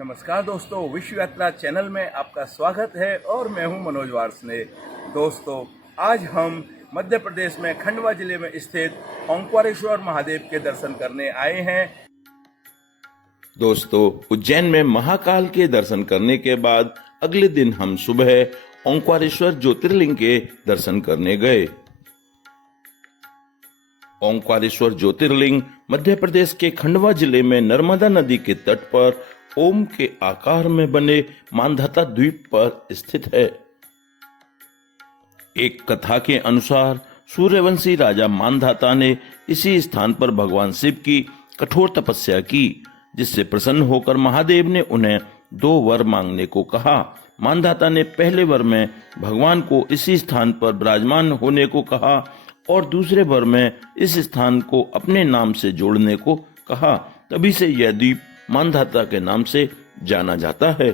नमस्कार दोस्तों, विश्व यात्रा चैनल में आपका स्वागत है और मैं हूं मनोज वार्ष्णेय। दोस्तों, आज हम मध्य प्रदेश में खंडवा जिले में स्थित ओंकारेश्वर महादेव के दर्शन करने आए हैं। दोस्तों, उज्जैन में महाकाल के दर्शन करने के बाद अगले दिन हम सुबह ओंकारेश्वर ज्योतिर्लिंग के दर्शन करने गए। ओंकारेश्वर ज्योतिर्लिंग मध्य प्रदेश के खंडवा जिले में नर्मदा नदी के तट पर ओम के आकार में बने मांधाता द्वीप पर स्थित है। एक कथा के अनुसार सूर्यवंशी राजा मांधाता ने इसी स्थान पर भगवान शिव की कठोर तपस्या की, जिससे प्रसन्न होकर महादेव ने उन्हें 2 वर मांगने को कहा। मांधाता ने पहले वर में भगवान को इसी स्थान पर विराजमान होने को कहा और दूसरे वर में इस स्थान को अपने नाम से जोड़ने को कहा। तभी से यह द्वीप मांधाता के नाम से जाना जाता है।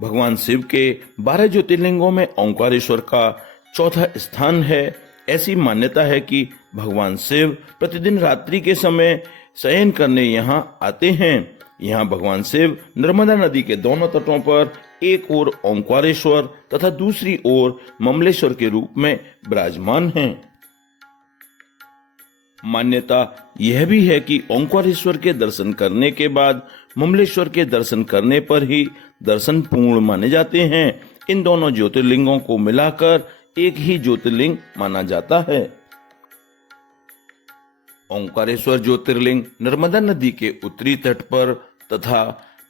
भगवान शिव के 12 ज्योतिर्लिंगों में ओंकारेश्वर का चौथा स्थान है। ऐसी मान्यता है कि भगवान शिव प्रतिदिन रात्रि के समय शयन करने यहाँ आते हैं। यहाँ भगवान शिव नर्मदा नदी के दोनों तटों पर एक ओर ओंकारेश्वर तथा दूसरी ओर ममलेश्वर के रूप में विराजमान हैं। मान्यता यह भी है कि ओंकारेश्वर के दर्शन करने के बाद ममलेश्वर के दर्शन करने पर ही दर्शन पूर्ण माने जाते हैं। इन दोनों ज्योतिर्लिंगों को मिलाकर एक ही ज्योतिर्लिंग माना जाता है। ओंकारेश्वर ज्योतिर्लिंग नर्मदा नदी के उत्तरी तट पर तथा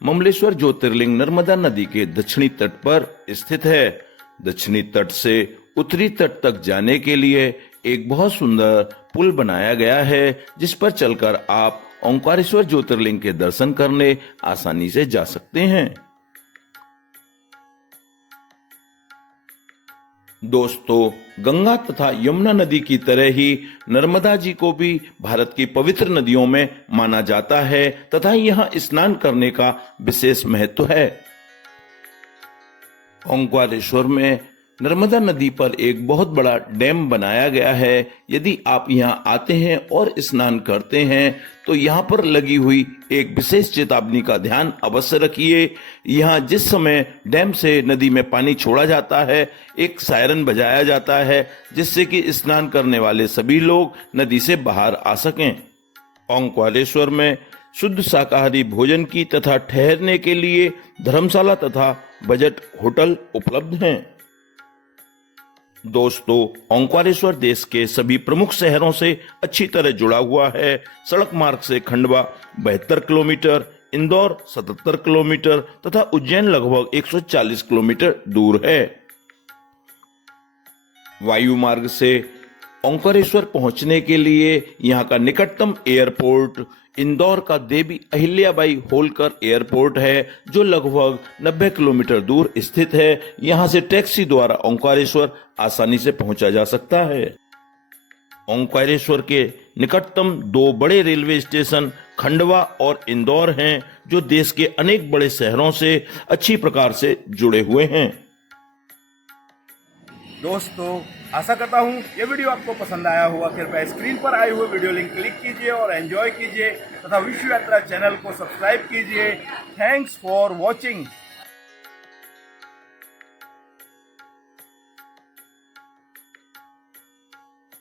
ममलेश्वर ज्योतिर्लिंग नर्मदा नदी के दक्षिणी तट पर स्थित है। दक्षिणी तट से उत्तरी तट तक जाने के लिए एक बहुत सुंदर पुल बनाया गया है, जिस पर चलकर आप ओंकारेश्वर ज्योतिर्लिंग के दर्शन करने आसानी से जा सकते हैं। दोस्तों, गंगा तथा यमुना नदी की तरह ही नर्मदा जी को भी भारत की पवित्र नदियों में माना जाता है तथा यहाँ स्नान करने का विशेष महत्व है। ओंकारेश्वर में नर्मदा नदी पर एक बहुत बड़ा डैम बनाया गया है। यदि आप यहाँ आते हैं और स्नान करते हैं तो यहाँ पर लगी हुई एक विशेष चेतावनी का ध्यान अवश्य रखिए। यहाँ जिस समय डैम से नदी में पानी छोड़ा जाता है, एक सायरन बजाया जाता है, जिससे कि स्नान करने वाले सभी लोग नदी से बाहर आ सकें। ओंकारेश्वर में शुद्ध शाकाहारी भोजन की तथा ठहरने के लिए धर्मशाला तथा बजट होटल उपलब्ध हैं। दोस्तों, ओंकारेश्वर देश के सभी प्रमुख शहरों से अच्छी तरह जुड़ा हुआ है। सड़क मार्ग से खंडवा 72 किलोमीटर, इंदौर 77 किलोमीटर तथा उज्जैन लगभग 140 किलोमीटर दूर है। वायु मार्ग से ओंकारेश्वर पहुंचने के लिए यहाँ का निकटतम एयरपोर्ट इंदौर का देवी अहिल्याबाई होलकर एयरपोर्ट है, जो लगभग 90 किलोमीटर दूर स्थित है। यहाँ से टैक्सी द्वारा ओंकारेश्वर आसानी से पहुंचा जा सकता है। ओंकारेश्वर के निकटतम 2 बड़े रेलवे स्टेशन खंडवा और इंदौर हैं, जो देश के अनेक बड़े शहरों से अच्छी प्रकार से जुड़े हुए हैं। दोस्तों, आशा करता हूँ ये वीडियो आपको पसंद आया होगा। कृपया स्क्रीन पर आए हुए वीडियो लिंक क्लिक कीजिए और एंजॉय कीजिए तथा विश्व यात्रा चैनल को सब्सक्राइब कीजिए। Thanks for watching.